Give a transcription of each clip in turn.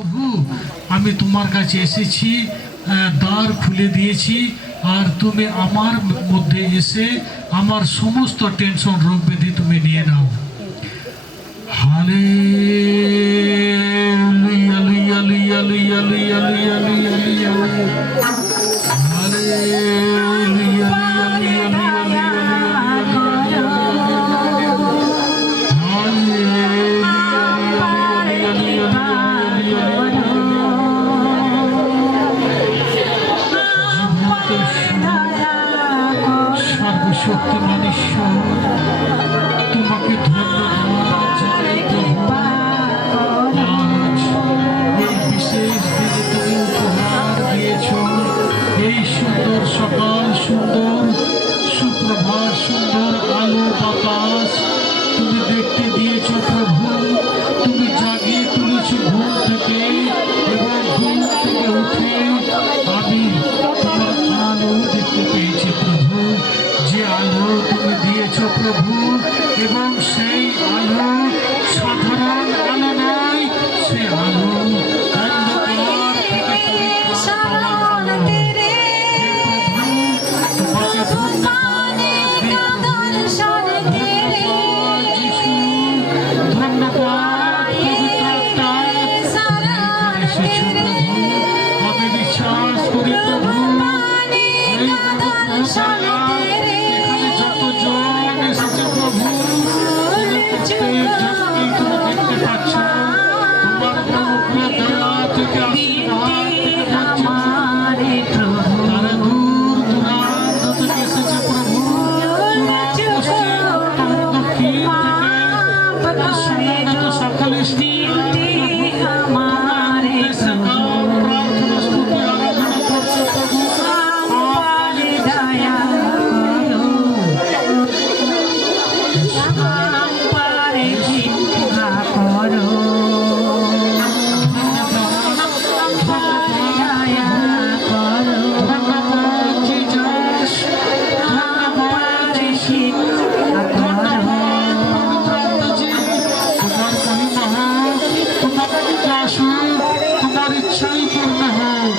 প্রভু আমি তোমার কাছে এসেছি, দ্বার খুলে দিয়েছি, আর তুমি আমার মধ্যে এসে আমার সমস্ত টেনশন রোগ ব্যাধি তুমি নিয়ে নাও। হালেলুয়া লুইয়া লুইয়া লুইয়া লুইয়া লুইয়া লুইয়া লুইয়া হালেলুয়া লুইয়া লুইয়া সর্বশক্তিমান ঈশ্বর তোমাকে ধন্যবাদ জানাই প্রভু। আজ এই বিশেষ দিনে তুমি উপহার দিয়েছ, এই সুন্দর সকাল, সুন্দর সুপ্রভাত, সুন্দর আলো বাতাস তুমি দেখতে দিয়েছ প্রভু। তুমি জাগিয়ে তুলেছ ঘুম থেকে, এবং ঘুম থেকে উঠে আমি তোমার আলো দেখতে পেয়েছি প্রভু। যে আলো তুমি দিয়েছ প্রভু, এবং সেই আলো সাধারণ আলো নয়, সে আলো অন্ধকার থেকে পরিত্রাণ পাওয়ার আলো। হে প্রভু, তোমাকে ধন্যবাদ দিই প্রভু। ধন্যবাদ যিশু, ধন্যবাদ পবিত্র আত্মা, তুমি এসেছো প্রভু। আমি বিশ্বাস করি প্রভু এই এখানে যতজন এসেছে প্রভু, প্রত্যেকজনকেই তুমি দেখতে পাচ্ছ। তোমার অনুগ্রহ দয়া থেকে আশীর্বাদ থেকে বঞ্চিত তারা দূর দূরান্ত থেকে এসেছে প্রভু। পশ্চিম, উত্তর, দক্ষিণ থেকে সমবেত সকল প্রার্থনা স্তুতি আরাধনা করছে প্রভু। তোমার ইচ্ছাই পূর্ণ হোক।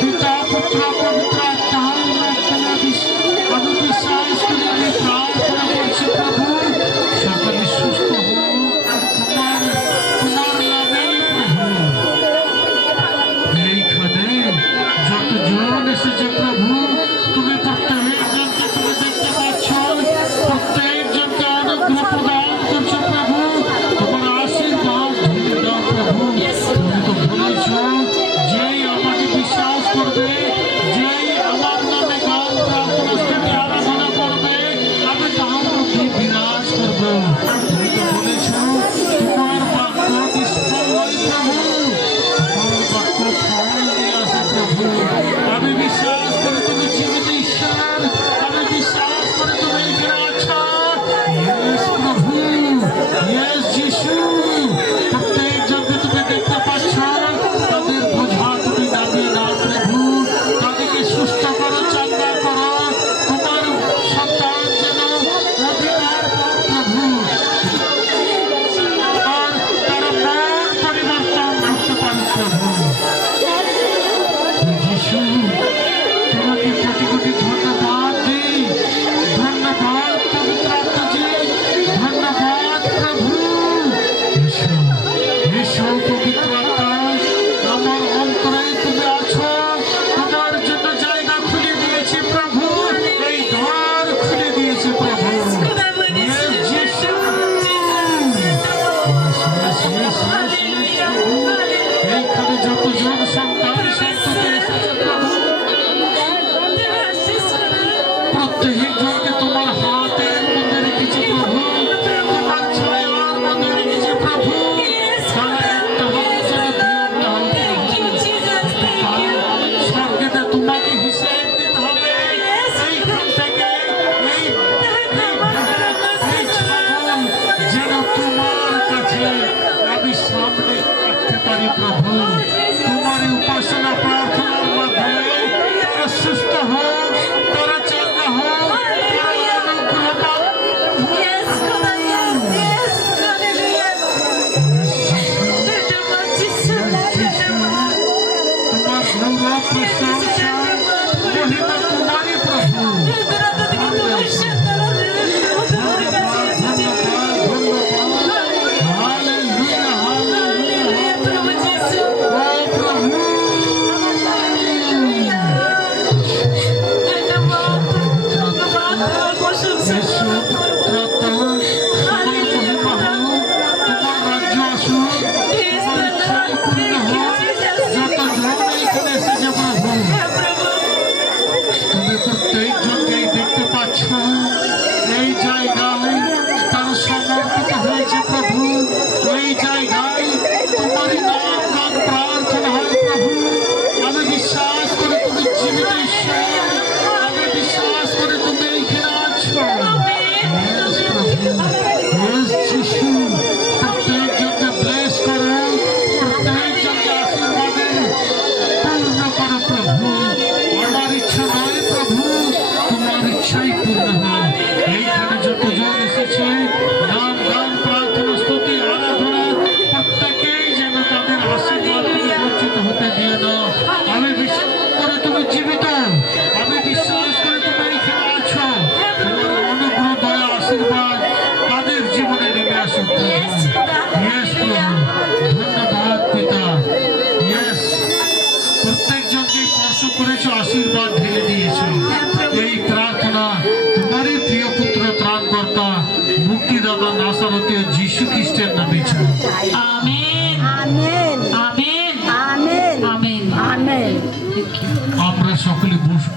পিতা, পুত্র, পবিত্র আত্মার নামে আমি বিশ্বাস করি, আমি প্রার্থনা করছি প্রভু সকলে সুস্থ হোক তোমার নামেই প্রভু। এইখানে যতজন এসেছে প্রভু, তুমি প্রত্যেকজনকে তুমি দেখতে পাচ্ছ, প্রত্যেকজনকে অনুগ্রহ প্রদান করছো প্রভু। তোমার আশীর্বাদ ধরে দাও প্রভু। তুমি তো বলেছ, যেই আমাকে বিশ্বাস করবে, যেই আমার নামে গান প্রার্থনা স্তুতি আরাধনা করবে, আমি তাহার মধ্যে বিরাজ করব। তুমি তো বলেছ, তোমার বাক্য নিষ্ফল নয় প্রভু, তোমার বাক্য ফল নিয়ে আসে প্রভু। আমি বিশ্বাস করি তুমি জীবিত ঈশ্বর, আমি বিশ্বাস করি তুমি এখানে আছো। ইয়েস প্রভু, ইয়েস যিশু, প্রত্যেকজনকে তুমি দেখতে পাচ্ছ। তাদের বোঝা তুমি নামিয়ে নাও প্রভু। তাদেরকে সুস্থ করো, চাঙ্গা করো। তোমার সন্তান যেন অধিকার পায় প্রভু, আর তারা মন পরিবর্তন করতে পারে প্রভু। যিশু, তোমাকে কোটি কোটি ধন্যবাদ দিই। ধন্যবাদ পবিত্র আত্মাজি, ধন্যবাদ প্রভু। এসো, এসো পবিত্র আত্মা, আমার অন্তরে তুমি আছো। তোমার জন্য জায়গা খুলে দিয়েছি প্রভু, এই দ্বার খুলে দিয়েছি প্রভু। Yes, যিশু। এইখানে যতজন সন্তান সন্ততি এসেছে প্রভু, প্রত্যেকজনকে তোমার হাতের মধ্যে রেখেছি প্রভু, তোমার ছায়ার মধ্যে রেখেছি প্রভু। তারা একটা হাত যেন বিয়োগ না হয় প্রভু। স্বর্গেতে তোমাকে হিসেব দিতে হবে। এইখান থেকে এই ছাগল যেন তোমার কাছে আমি সামনে রাখতে পারি প্রভু। তোমার উপাসনা প্রার্থনার মাধ্যমে তারা সুস্থ হোক, তারা চাঙ্গা হোক, তারা অনুগ্রহ পাক। মুক্তিদাতা নাসারতীয় যীশু খ্রিস্টের নামে চাই। Amen amen amen amen amen amen. আমরা সকলে বসবো।